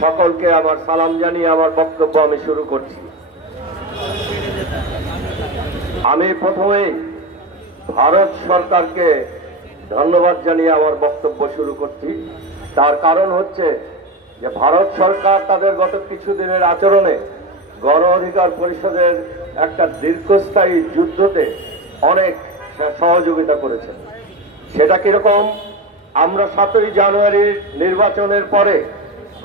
সকলকে আমার সালাম জানিয়ে আমার বক্তব্য আমি শুরু করছি। আমি প্রথমে ভারত সরকারকে ধন্যবাদ জানিয়ে আমার বক্তব্য শুরু করছি। তার কারণ হচ্ছে যে ভারত সরকার তাদের গত কিছুদিনের আচরণে গণ অধিকার পরিষদের একটা দীর্ঘস্থায়ী যুদ্ধতে অনেক সহযোগিতা করেছেন। সেটা কিরকম? আমরা 7ই জানুয়ারির নির্বাচনের পরে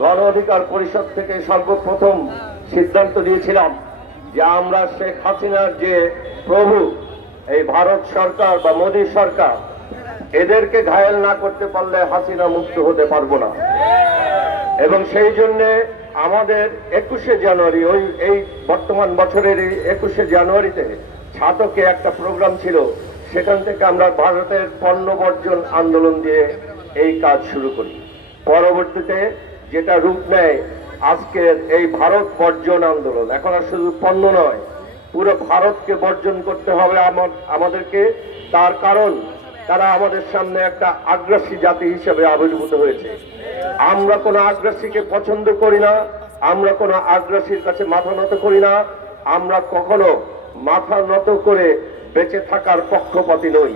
গণ অধিকার পরিষদ থেকে সর্বপ্রথম সিদ্ধান্ত নিয়েছিলাম যে আমরা শেখ হাসিনার যে প্রভু এই ভারত সরকার বা মোদী সরকার, এদেরকে ঘায়েল না করতে পারলে হাসিনা মুক্ত হতে পারবো না। এবং সেই জন্য আমাদের 21শে জানুয়ারি, এই বর্তমান বছরের এই 21শে জানুয়ারিতে ছাতকে একটা প্রোগ্রাম ছিল, সেখান থেকে আমরা ভারতের পণ্য বর্জন আন্দোলন দিয়ে এই কাজ শুরু করি। পরবর্তীতে যেটা রূপ নেয় আজকের এই ভারত বর্জন আন্দোলন। এখন আর শুধু পণ্য নয়, পুরো ভারতকে বর্জন করতে হবে আমাদেরকে। তার কারণ তারা আমাদের সামনে একটা আগ্রাসী জাতি হিসেবে আবির্ভূত হয়েছে। আমরা কোনো আগ্রাসীকে পছন্দ করি না, আমরা কোনো আগ্রাসীর কাছে মাথা নত করি না, আমরা কখনো মাথা নত করে বেঁচে থাকার পক্ষপাতী নই।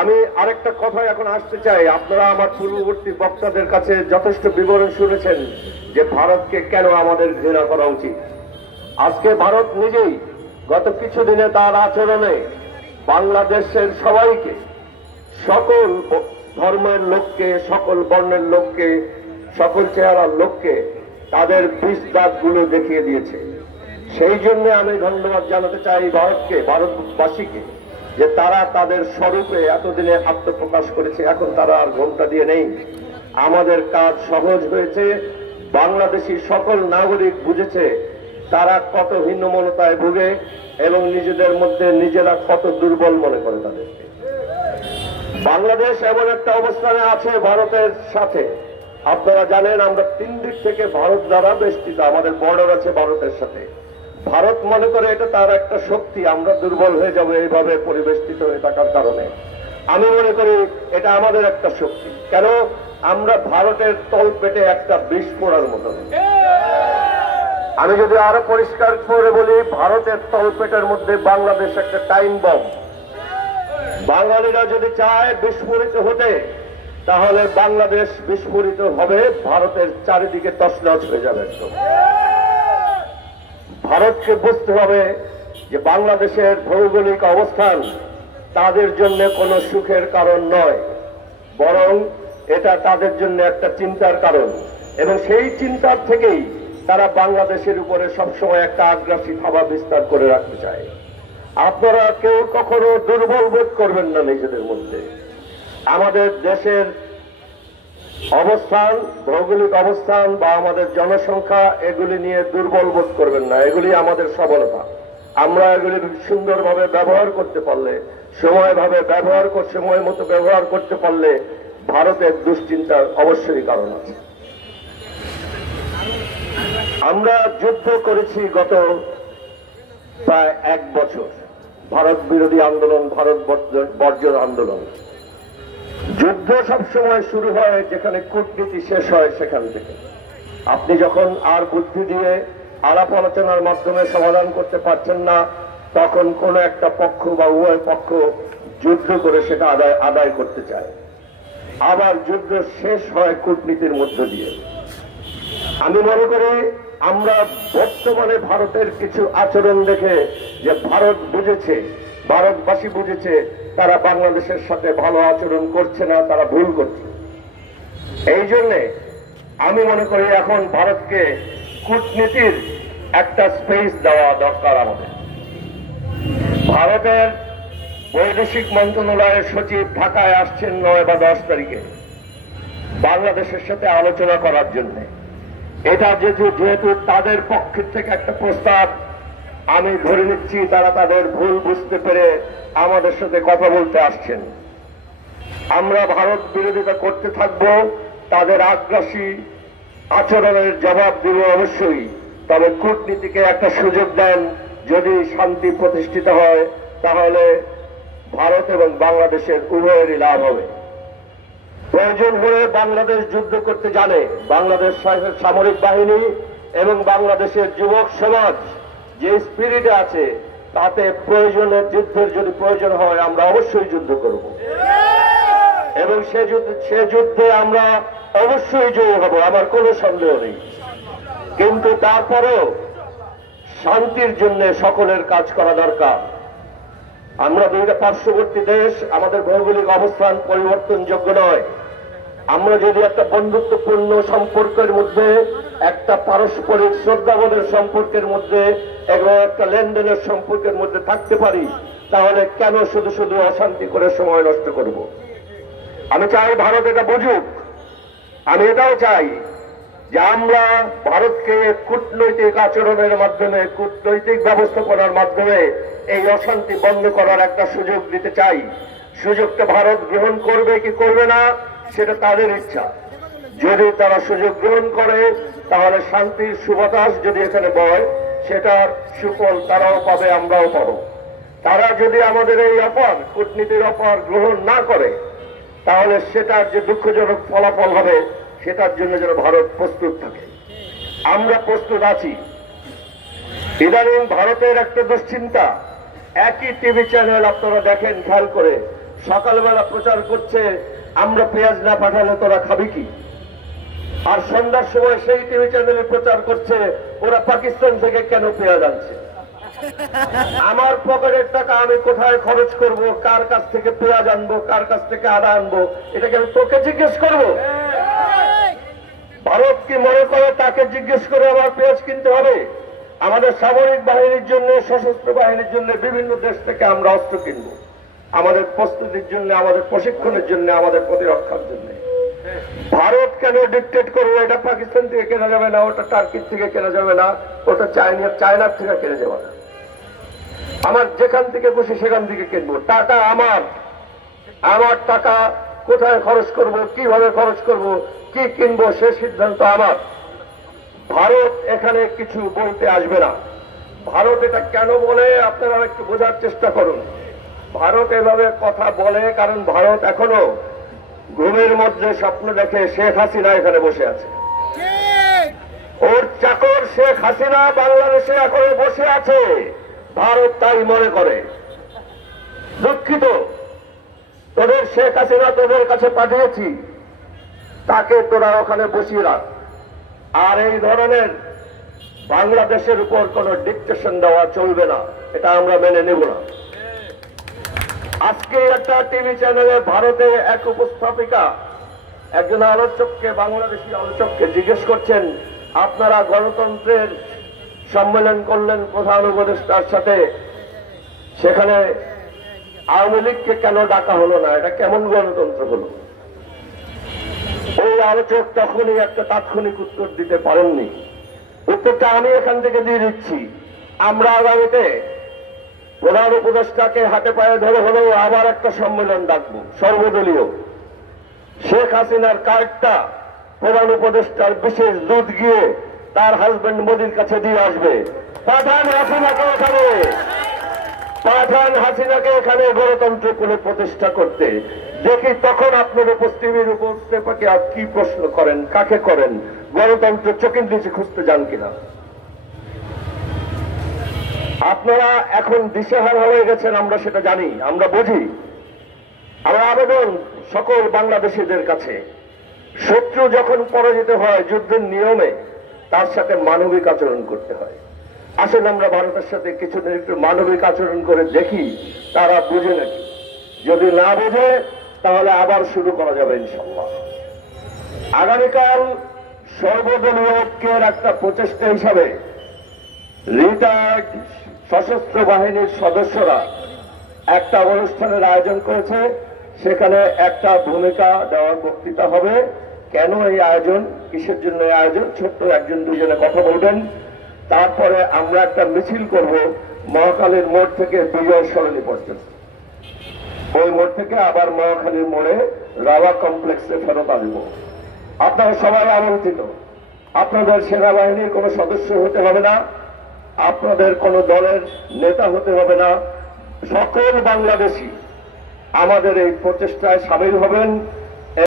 আমি আরেকটা কথা এখন আসতে চাই। আপনারা আমার পূর্ববর্তী বক্তাদের কাছে যথেষ্ট বিবরণ শুনেছেন যে ভারতকে কেন আমাদের ঘৃণা করা উচিত। আজকে ভারত নিজেই গত কিছুদিনে তার আচরণে বাংলাদেশের সবাইকে, সকল ধর্মের লোককে, সকল বর্ণের লোককে, সকল চেহারার লোককে তাদের বিষ দাগগুলো দেখিয়ে দিয়েছে। সেই জন্য আমি ধন্যবাদ জানাতে চাই ভারতকে, ভারতবাসীকে, যে তারা তাদের স্বরূপে এতদিনে আত্মপ্রকাশ করেছে। এখন তারা আর ঘোমটা দিয়ে নেই। আমাদের কাজ সহজ হয়েছে। বাংলাদেশী সকল নাগরিক বুঝেছে তারা কত হীনমন্যতায় ভুগে এবং নিজেদের মধ্যে নিজেরা কত দুর্বল মনে করে তাদেরকে। বাংলাদেশ এমন একটা অবস্থানে আছে ভারতের সাথে। আপনারা জানেন আমরা 3 দিক থেকে ভারত দ্বারা বেষ্টিত, আমাদের বর্ডার আছে ভারতের সাথে। ভারত মনে করে এটা তার একটা শক্তি, আমরা দুর্বল হয়ে যাবো এইভাবে পরিবেষ্টিত হয়ে থাকার কারণে। আমি মনে করি এটা আমাদের একটা শক্তি। কেন? আমরা ভারতের তল পেটে একটা বিষ পোড়ার মতো। আমি যদি আরো পরিষ্কার করে বলি, ভারতের তল পেটের মধ্যে বাংলাদেশ একটা টাইম বম। বাঙালিরা যদি চায় বিস্ফোরিত হতে, তাহলে বাংলাদেশ বিস্ফোরিত হবে, ভারতের চারিদিকে তছনছ হয়ে যাবে। ভারতকে বুঝতে হবে যে বাংলাদেশের ভৌগোলিক অবস্থান তাদের জন্য কোনো সুখের কারণ নয়, বরং এটা তাদের জন্য একটা চিন্তার কারণ। এবং সেই চিন্তার থেকেই তারা বাংলাদেশের উপরে সবসময় একটা আগ্রাসী থাবা বিস্তার করে রাখতে চায়। আপনারা কেউ কখনো দুর্বল বোধ করবেন না নিজেদের মধ্যে। আমাদের দেশের অবস্থান, ভৌগোলিক অবস্থান বা আমাদের জনসংখ্যা, এগুলি নিয়ে দুর্বল বোধ করবেন না। এগুলি আমাদের সবলতা। আমরা এগুলি সুন্দরভাবে ব্যবহার করতে পারলে, সময় মতো ব্যবহার করতে পারলে ভারতের দুশ্চিন্তার অবশ্যই কারণ আছে। আমরা যুদ্ধ করেছি গত প্রায় 1 বছর, ভারত বিরোধী আন্দোলন, ভারত বর্জন আন্দোলন। যুদ্ধ সবসময় শুরু হয় যেখানে কূটনীতি শেষ হয় সেখান থেকে। আপনি যখন আর বুদ্ধি দিয়ে আলাপ আলোচনার মাধ্যমে সমাধান করতে পারছেন না, তখন কোন একটা পক্ষ বা উভয় পক্ষ যুদ্ধ করে সেটা আদায় করতে চায়। আবার যুদ্ধ শেষ হয় কূটনীতির মধ্য দিয়ে। আমি মনে করি আমরা বর্তমানে ভারতের কিছু আচরণ দেখে যে ভারত বুঝেছে, ভারতবাসী বুঝেছে তারা বাংলাদেশের সাথে ভালো আচরণ করছে না, তারা ভুল করছে। এই জন্যে আমি মনে করি এখন ভারতকে কূটনীতির একটা স্পেস দেওয়া দরকার আমাদের। ভারতের বৈদেশিক মন্ত্রণালয়ের সচিব ঢাকায় আসছেন 9 বা 10 তারিখে বাংলাদেশের সাথে আলোচনা করার জন্য। এটা যেহেতু তাদের পক্ষের থেকে একটা প্রস্তাব, আমি ধরে নিচ্ছি তারা তাদের ভুল বুঝতে পেরে আমাদের সাথে কথা বলতে আসছেন। আমরা ভারত বিরোধিতা করতে থাকব, তাদের আগ্রাসী আচরণের জবাব দেব অবশ্যই। তবে কূটনীতিকে একটা সুযোগ দেন, যদি শান্তি প্রতিষ্ঠিত হয় তাহলে ভারত এবং বাংলাদেশের উভয়েরই লাভ হবে। প্রয়োজন হলে বাংলাদেশ যুদ্ধ করতে জানে। বাংলাদেশ সামরিক বাহিনী এবং বাংলাদেশের যুবক সমাজ যে স্পিরিটে আছে, তাতে প্রয়োজনে যুদ্ধের যদি প্রয়োজন হয় আমরা অবশ্যই যুদ্ধ করব এবং সে যুদ্ধে আমরা অবশ্যই জয়ী হব, আমার কোনো সন্দেহ নেই। কিন্তু তারপরেও শান্তির জন্য সকলের কাজ করা দরকার। আমরা দুইটা পার্শ্ববর্তী দেশ, আমাদের ভৌগোলিক অবস্থান পরিবর্তনযোগ্য নয়। আমরা যদি একটা বন্ধুত্বপূর্ণ সম্পর্কের মধ্যে, একটা পারস্পরিক শ্রদ্ধাবোধের সম্পর্কের মধ্যে এবং একটা লেনদেনের সম্পর্কের মধ্যে থাকতে পারি, তাহলে কেন শুধু শুধু অশান্তি করে সময় নষ্ট করব? আমি চাই ভারত এটা বুঝুক। আমি এটাও চাই যে আমরা ভারতকে কূটনৈতিক আচরণের মাধ্যমে, কূটনৈতিক ব্যবস্থাপনার মাধ্যমে এই অশান্তি বন্ধ করার একটা সুযোগ দিতে চাই। সুযোগটা ভারত গ্রহণ করবে কি করবে না সেটা তাদের ইচ্ছা। যদি তারা সুযোগ গ্রহণ করে তাহলে শান্তির সুবাতাস যদি এখানে বয়, সেটার সুফল তারাও পাবে, আমরাও পাব। তারা যদি আমাদের এই অফার, কূটনীতির অফার গ্রহণ না করে, তাহলে সেটার যে দুঃখজনক ফলাফল হবে সেটার জন্য যেন ভারত প্রস্তুত থাকে। আমরা প্রস্তুত আছি। ইদানিং ভারতের একটা দুশ্চিন্তা, একই টিভি চ্যানেল আপনারা দেখেন খেয়াল করে, সকালবেলা প্রচার করছে আমরা পেঁয়াজ না পাঠালে তোরা খাবি কি, আর সন্ধ্যার সময় সেই টিভি চ্যানেলে প্রচার করছে ওরা পাকিস্তান থেকে কেন পেঁয়াজ আনছে। আমার পকেটের টাকা আমি কোথায় খরচ করব, কার কাছ থেকে পেঁয়াজ আনবো, কার কাছ থেকে আদা আনবো, এটাকে আমি তোকে জিজ্ঞেস করবো? ভারত কি মনে করে তাকে জিজ্ঞেস করে আমার পেঁয়াজ কিনতে হবে? আমাদের সামরিক বাহিনীর জন্য, সশস্ত্র বাহিনীর জন্য বিভিন্ন দেশ থেকে আমরা অস্ত্র কিনব, আমাদের প্রস্তুতির জন্য, আমাদের প্রশিক্ষণের জন্য, আমাদের প্রতিরক্ষার জন্য। ভারত কেন ডিক্টেট করবে এটা পাকিস্তান থেকে কেনা যাবে না, ওটা টার্কির থেকে কেনা যাবে না, ওটা চায়নার থেকে কেনা যাবে না। আমার যেখান থেকে খুশি সেখান থেকে কিনবো। টাকা আমার টাকা কোথায় খরচ করব, কিভাবে খরচ করব, কি কিনবো, সে সিদ্ধান্ত আমার। ভারত এখানে কিছু বলতে আসবে না। ভারত এটা কেন বলে আপনারা একটু বোঝার চেষ্টা করুন। ভারত এভাবে কথা বলে কারণ ভারত এখনো ঘুমের মধ্যে স্বপ্ন দেখে শেখ হাসিনা এখানে বসে আছে। ওর চাকর শেখ হাসিনা বাংলাদেশে এখনো বসে আছে, ভারত তাই মনে করে। দুঃখিত, তোদের শেখ হাসিনা তোদের কাছে পাঠিয়েছি, তাকে তোরা ওখানে বসিয়ে রাখ। আর এই ধরনের বাংলাদেশের উপর কোন ডিকটেশন দেওয়া চলবে না, এটা আমরা মেনে নেব না। আজকে একটা টিভি চ্যানেলে ভারতে এক উপস্থাপিকা একজন আলোচককে, বাংলাদেশি আলোচককে জিজ্ঞেস করছেন, আপনারা গণতন্ত্রের সম্মেলন করলেন প্রধান উপদেষ্টার সাথে, সেখানে আওয়ামী লীগকে কেন ডাকা হলো না, এটা কেমন গণতন্ত্র হলো? ওই আলোচক তখনই একটা তাৎক্ষণিক উত্তর দিতে পারেননি। উত্তরটা আমি এখান থেকে দিয়ে দিচ্ছি। আমরা আগামীতে প্রধান উপদেষ্টাকে হাতে পায়ে ধরে হলেও আবার একটা সম্মেলন ডাকবো সর্বদলীয়। শেখ হাসিনার কার্ডটা প্রধান উপদেষ্টার বিশেষ দূত গিয়ে তার হাজবেন্ড মোদির কাছে দিয়ে আসবে। পাঠান হাসিনাকে এখানে গণতন্ত্র করে প্রতিষ্ঠা করতে। দেখি তখন আপনার উপস্থিতির উপস্থাপকে আর কি প্রশ্ন করেন, কাকে করেন, গণতন্ত্র চোখের নিচে খুঁজতে যান কিনা। আপনারা এখন দিশেহারা হয়ে গেছেন, আমরা সেটা জানি, আমরা বুঝি। আমার আবেদন সকল বাংলাদেশিদের কাছে, শত্রু যখন পরাজিত হয় যুদ্ধের নিয়মে তার সাথে মানবিক আচরণ করতে হয়। আসলে আমরা ভারতের সাথে কিছুদিন একটু মানবিক আচরণ করে দেখি তারা বুঝে নাকি। যদি না বোঝে তাহলে আবার শুরু করা যাবে ইনশাআল্লাহ। আগামীকাল সর্বদলীয় ঐক্যের একটা প্রচেষ্টা হিসাবে রিটায়ার্ড সশস্ত্র বাহিনীর সদস্যরা একটা অনুষ্ঠানের আয়োজন করেছে। সেখানে একটা ভূমিকা দেওয়ার বক্তৃতা হবে। কেন এই আয়োজন, কিসের জন্য এই আয়োজন, ছোট্ট একজন দুজনে কথা বলবেন। তারপরে আমরা একটা মিছিল করব মহাখালীর মোড় থেকে বিজয় সরণি পর্যন্ত। ওই মোড় থেকে আবার মহাখালীর মোড়ে রাওয়া কমপ্লেক্সে ফেরত আসবো। আপনারা সবাই আমন্ত্রিত। আপনাদের সেনাবাহিনীর কোনো সদস্য হতে হবে না, আপনাদের কোনো দলের নেতা হতে হবে না, সকল বাংলাদেশি আমাদের এই প্রচেষ্টায় সামিল হবেন।